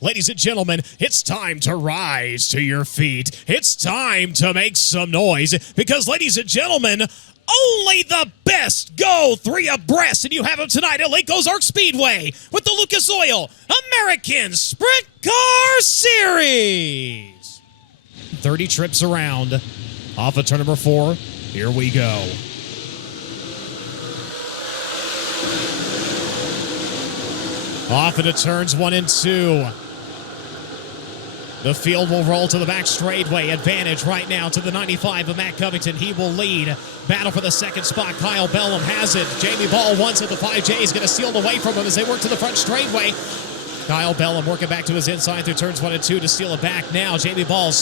Ladies and gentlemen, it's time to rise to your feet. It's time to make some noise because, ladies and gentlemen, only the best go three abreast, and you have them tonight at Lake Ozark Speedway with the Lucas Oil American Sprint Car Series. 30 trips around. Off of turn number 4. Here we go. Off into turns 1 and 2. The field will roll to the back straightaway. Advantage right now to the 95 of Matt Covington. He will lead. Battle for the second spot. Kyle Bellum has it. Jamie Ball once at the 5J is going to steal it away from him as they work to the front straightaway. Kyle Bellum working back to his inside through turns 1 and 2 to steal it back. Now Jamie Ball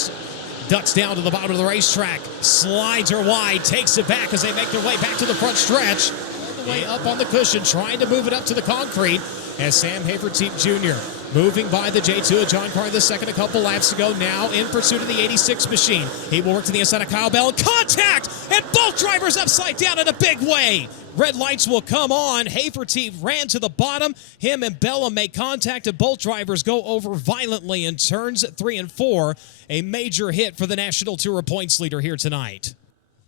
ducks down to the bottom of the racetrack. Slides her wide. Takes it back as they make their way back to the front stretch. All the way up on the cushion. Trying to move it up to the concrete as Sam Haverteep Jr. moving by the J2 of John Carney II a couple laps ago. Now in pursuit of the 86 machine. He will work to the inside of Kyle Bell. Contact! And both drivers upside down in a big way. Red lights will come on. Haverteep ran to the bottom. Him and Bellum make contact, and both drivers go over violently in turns 3 and 4. A major hit for the National Tour points leader here tonight.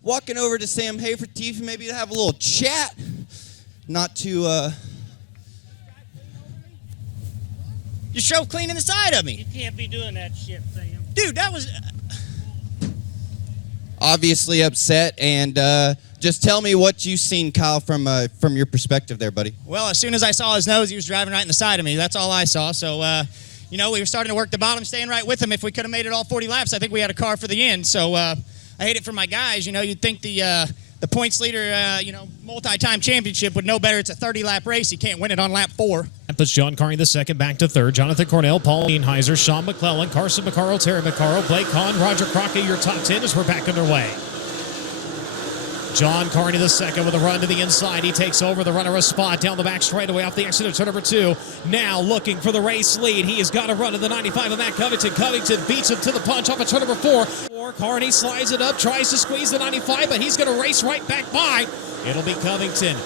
Walking over to Sam Haverteep, maybe to have a little chat. Not to, You shoved clean in the side of me. You can't be doing that shit, Sam. Dude, that was... obviously upset, and just tell me what you've seen, Kyle, from your perspective there, buddy. Well, as soon as I saw his nose, he was driving right in the side of me. That's all I saw. So, you know, we were starting to work the bottom, staying right with him. If we could have made it all 40 laps, I think we had a car for the end. So I hate it for my guys. You know, you'd think the points leader, multi-time championship would know better. It's a 30-lap race. He can't win it on lap 4. That puts John Carney II back to 3rd. Jonathan Cornell, Paul Einheiser, Sean McClellan, Carson McCarroll, Terry McCarroll, Blake Kahn, Roger Crockett, your top 10 as we're back underway. John Carney II with a run to the inside. He takes over the runner a spot down the back straightaway off the exit of turn number 2. Now looking for the race lead. He has got a run to the 95 of Matt Covington. Covington beats him to the punch off of turn number 4. Carney slides it up, tries to squeeze the 95, but he's going to race right back by. It'll be Covington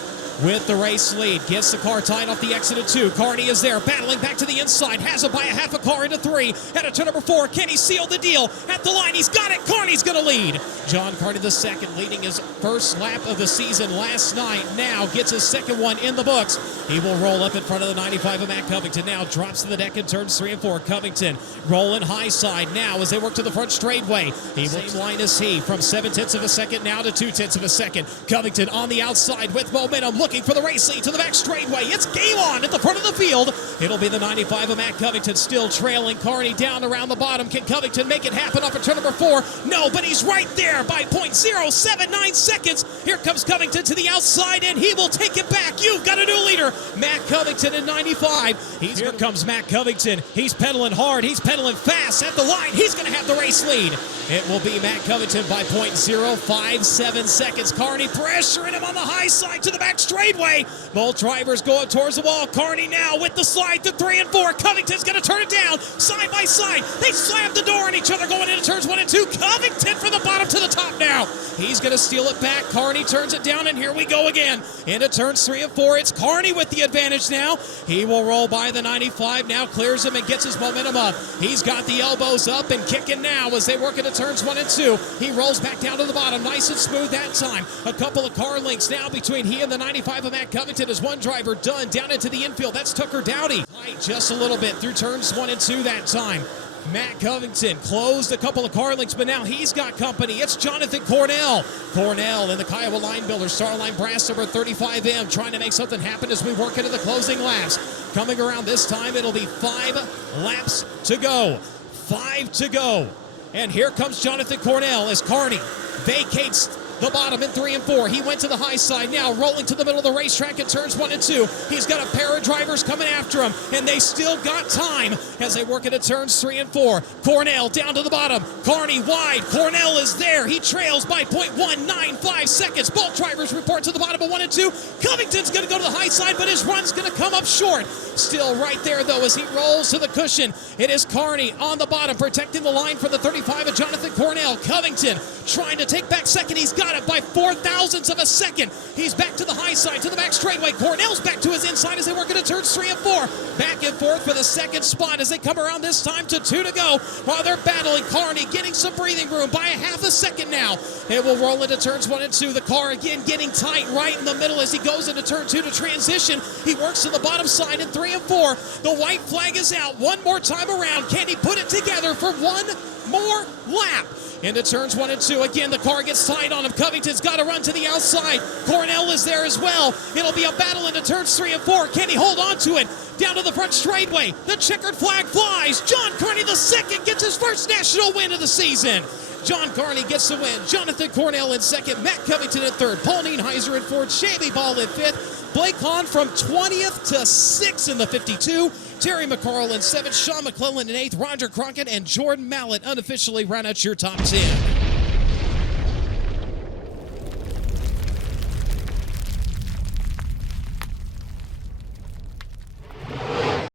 with the race lead. Gets the car tied off the exit of 2. Carney is there, battling back to the inside. Has it by a half a car into 3. At a turn number 4, can he seal the deal? At the line, he's got it. Carney's going to lead. John Carney II leading his first lap of the season last night. Now gets his second one in the books. He will roll up in front of the 95 of Matt Covington. Now drops to the deck in turns 3 and 4. Covington rolling high side now as they work to the front straightaway. He will line as he from 0.7 of a second now to 0.2 of a second. Covington on the outside with momentum, looking for the race lead to the back straightaway. It's game on at the front of the field. It'll be the 95 of Matt Covington still trailing Carney down around the bottom. Can Covington make it happen off of turn number 4? No, but he's right there by 0.079 seconds. Here comes Covington to the outside, and he will take it back. You've got a new leader, Matt Covington in 95. Here comes Matt Covington. He's pedaling hard. He's pedaling fast at the line. He's going to have the race lead. It will be Matt Covington by 0.057 seconds. Carney pressuring him on the high side to the back straightaway. Both drivers going towards the wall. Carney now with the slide to 3 and 4. Covington's going to turn it down side by side. They slam the door on each other going into turns 1 and 2. Covington from the bottom to the top now. He's going to steal it back. Carney turns it down, and here we go again. Into turns 3 and 4. It's Carney with the advantage now. He will roll by the 95. Now clears him and gets his momentum up. He's got the elbows up and kicking now as they work into turns 1 and 2. He rolls back down to the bottom. Nice and smooth that time. A couple of car links now between he and the 95 of Matt Covington as one driver done down into the infield. That's Tucker Dowdy. Just a little bit through turns 1 and 2 that time. Matt Covington closed a couple of car links, but now he's got company. It's Jonathan Cornell. Cornell in the Kiowa Line Builder, Starline brass number 35M, trying to make something happen as we work into the closing laps. Coming around this time, it'll be 5 laps to go. 5 to go. And here comes Jonathan Cornell as Carney vacates the bottom in 3 and 4. He went to the high side, now rolling to the middle of the racetrack in turns 1 and 2. He's got a pair of drivers coming after him, and they still got time as they work into turns 3 and 4. Cornell down to the bottom. Carney wide. Cornell is there. He trails by 0.195 seconds. Both drivers report to the bottom of 1 and 2. Covington's going to go to the high side, but his run's going to come up short. Still right there, though, as he rolls to the cushion. It is Carney on the bottom, protecting the line for the 35 of Jonathan Cornell. Covington trying to take back second. He's got it by 4,000ths of a second. He's back to the high side, to the back straightaway. Cornell's back to his inside as they work into turns 3 and 4. Back and forth for the second spot as they come around this time to 2 to go while they're battling. Carney getting some breathing room by a half a second now. It will roll into turns 1 and 2. The car again getting tight right in the middle as he goes into turn 2 to transition. He works to the bottom side in 3 and 4. The white flag is out one more time around. Can he put it together for one more lap? Into turns 1 and 2. Again, the car gets tight on him. Covington's got to run to the outside. Cornell is there as well. It'll be a battle into turns 3 and 4. Can he hold on to it? Down to the front straightaway. The checkered flag flies. John Carney II gets his first national win of the season. John Carney gets the win. Jonathan Cornell in second. Matt Covington in third. Paul Nienheiser in fourth. Shavy Ball in fifth. Blake Hahn from 20th to 6th in the 52. Terry McCarl in 7th. Sean McClellan in 8th. Roger Crockett and Jordan Mallett unofficially round out your top 10.